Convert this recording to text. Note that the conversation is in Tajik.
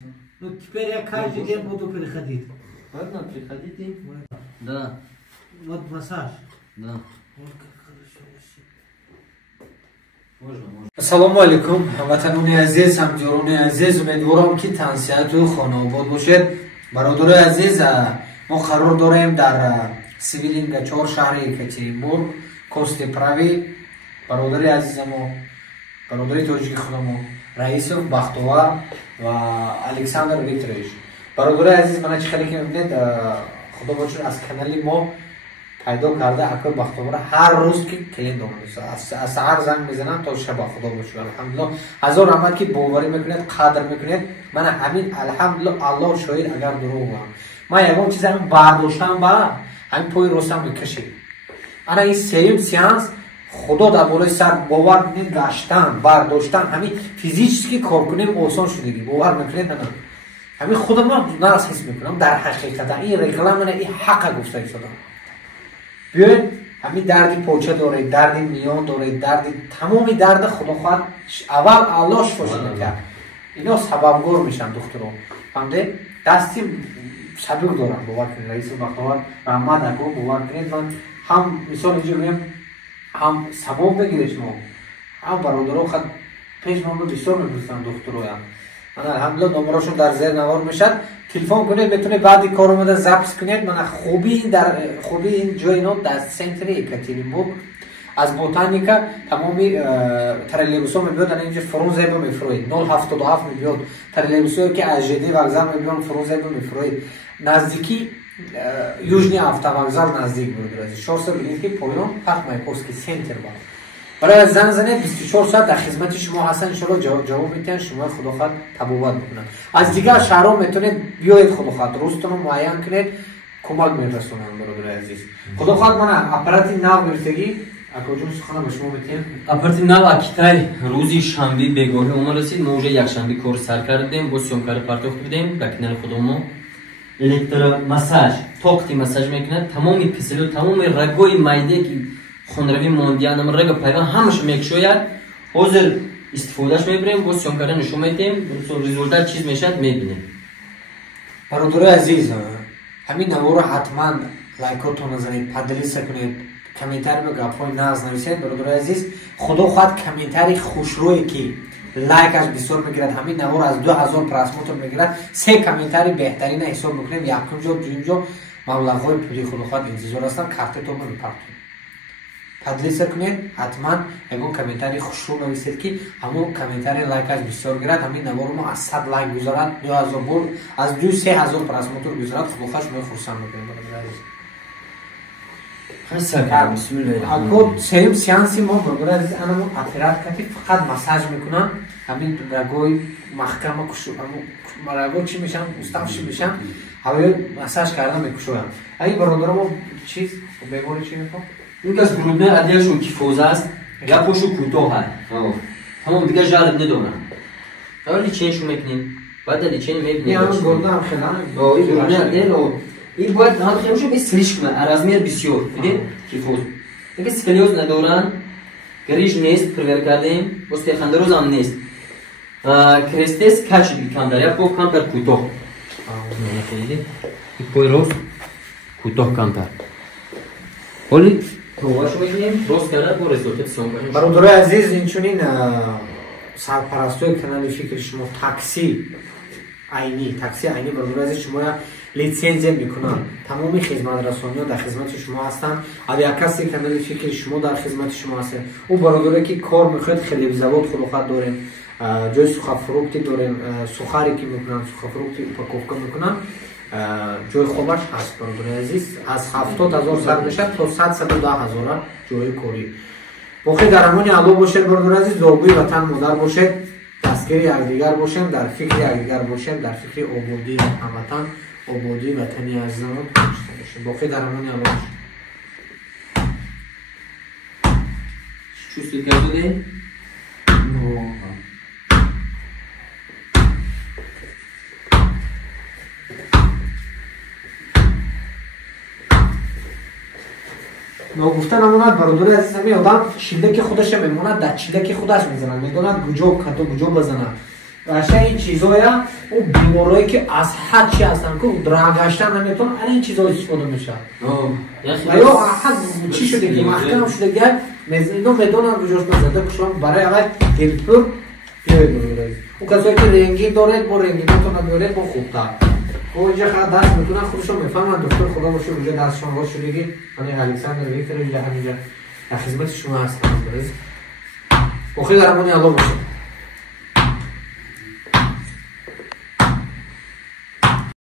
Ну теперь я каждый день буду приходить. Ладно, приходите. Да. Вот массаж. Да. Вот как хорошо вообще. Можно. Ассаламу алейкум. Ватанони азиз, ҳамҷорони азиз, умедворам ки тансиҳату хонобод бошед. Бародари азиз, мо қарор дорем дар Севилинга 4 шаҳри Екатеринбург, Костеправи, бародари азизамо, бародари тоҷики худамо Раисов Бахтовар ва Александр Викторович. Бародари азиз, мана чӣ хеле ки мебинед, худо бошад аз канали мо пайдо карда Акбар Бахтовар ҳар рӯз ки клиент омада аз саҳар занг мезанам то шаба. Худо бошад, алҳамдулилла, ҳазор раҳмат ки боварӣ мекунед, қадр мекунед. Мана ҳамин алҳамдулилла, аллоҳ шоҳид, агар дурӯғ гӯям, ман ягон чиз ҳамин бардоштам ба ҳамин пои ростам мекашид. Ана ин серим сеанс худо дар болои сар бовар кунед, гаштан, бардоштан, ҳамин физически кор кунем осон шудагӣ. Бовар мекунед, ана ҳамин худам нарас ҳис мекунам. Дар ҳақиқата ин реклама не, ин ҳаққа гуфта истодам. биёед ҳамин дарди поча доред, дарди миён доред, дарди тамоми дарда худо хоҳад аввал аллоҳ шифошӣ мекард. Ино сабабгор мешанд духтурон. Фаҳмдед? дасти сабук дорам. Бовар кунед, Раисов Бахтовар раҳмат акбар, бовар кунед. Ман ҳам мисол инҷо мегӯям, ҳам сабоб бигиред шумо, ҳам бародаро хат пеш ман бисёр мепурсанд духтуроям. Мана алҳамдулилла номерошон дар зер навор мешад. Телефон кунед, метавонед баъди кор омада запис кунед. Мана хуби ин ҷои но дар центри Екатеринбург, аз ботаника тамоми троллейбусо мебиёд, ана инҷо Фрунзебо мефурӯед, 077 мебиёд. Троллейбусое ки аз ЖД вокзал мебиён, Фрунзебо мефурӯед. Наздики Южный автовокзал наздик буд. Шоса бигиред ки поён Парк Маяковский центр ба. Барои занг занед 24 соат дар хизмати шумо ҳастанд. Иншоалло ҷавоб метиҳанд, шумо худо хоҳад табобат бикунад. Аз дигар шаҳрҳо метавонед биёед, худо хоҳад рӯзтонро муайян кунед, кӯмак мерасонанд. бародари азиз, худо хоҳад мана аппарати нав гирифтагӣ акоҷон сухана ба шумо метиҳем. Аппарати нав Акитай рӯзи шанбе бегоҳӣ омад расид. Мо уже якшанбе кори сар кардем, бо сёмкаро партофт будем ба канали худомо. Электромассаж, тоқти массаж мекунад. Тамоми киселот, тамоми рагои майдае ки хунравӣ мондиянам рага пайван ҳамаша мекушояд. ҳозир истифодаш мебирем, бо сёмкаро нишон медиҳем, результат чиз мешад мебинем. бародари азиз, ҳамин наворо ҳатман лайкотон назанед, падлиса кунед, комментарий ба гапҳои нағз нависед. бародари азиз, худо хоҳад комментарий хушрӯе ки лайкаш бисёр мегирад, ҳамин навор аз 2000 просмотр мегирад, 3 комментарий беҳтарина ҳисоб мекунем. якумҷо дуюмҷо маблағҳои пулӣ худо хоҳад интизор ҳастам, картатонро мепартонем. падлиса кунед, ҳатман ягон комментарий хушрӯ нависед ки ҳамон комментарий лайкаш бисёр гирад. ҳамин наворо мо аз 100 лайк гузарад, 2000 бор, аз 2-3000 просмотр гузарад. худо хоҳад шумо хурсанд мекунем. бародари азиз, ако серим сеанси мо бародари азиз, ана мо операткати фақат массаж мекунам. ҳамин рагои маҳкама раго чӣ мешам, уставши мешам, ҳавои массаж карда мекушоям. ай бародаро мо чиз бемори чӣ мехоҳ? ин кас грудная одежда кифоза аст, гапошу кӯтоҳ аст. Тамом дига жалоб недорам. Аввал личеншо мекунем, баъд личен мебинем. Ин гурдаам хелан. ин бояд ҳамшо бе слишком, размер бисёр. Видед? Кифоз. Аgar сколиоз надоранд, гриж нест, привер кардем, бо стехандроз ҳам нест. Крестес качи камтар, як пой камтар кӯтоҳ. Ин пой рост, кӯтоҳ камтар. ҳоли провашо мекунем, рост карда бо результати сиём кардем. бародари азиз, инчунин сарпарастои канали фикри шумо такси айни бародари азиз, шумо лицензия мекунанд. тамоми хизматрасониҳо дар хизмати шумо ҳастанд. авиакасси канали фикри шумо дар хизмати шумо ҳастанд. ӯ бародаре ки кор мехоҳед, хелебзавод худо хоҳад дорем, ҷои сухафрукти дорем, сухаре ки мекунанд, сухафрукти упаковка мекунанд, ҷои хобаш ҳаст. бародари азиз, аз 70000 сар мешад то 110,000 ҷои корӣ. бохи дар амони аллоҳ бошед. бародари азиз, зоҳибои ватан модар бошед, дастгири якдигар бошем, дар фикри якдигар бошем, дар фикри ободии ҳамватан, ободии ватани азизамон бошед. бохи дар амони аллоҳ бошед. чувствуете как буде? ногуфта намонад. бародари азиз, ҳамин одам чиllaки худаша мемонад, дар чиllaки худаш мезанад, медонад куҷо базанад. باشه این چیزایا اون بیماریایی که از حد چی هستن که درگشتن نمیتونن این چیزا استفاده میشه یا حد چی شده که محکم شده که اینو بدونن بجاش نزده که شما برای اول دلپور بیاید اون کسایی که رنگی دارد با رنگی نتونن بیارد با خوبتر اینجا خیلی درس میتونن خودشون میفهمن. دکتر خدا باشه اونجا درسشون باشه بگی من الکساندر ویکتورویچ اینجا در خدمت شما هستم. بخیر درمانی الله باشه.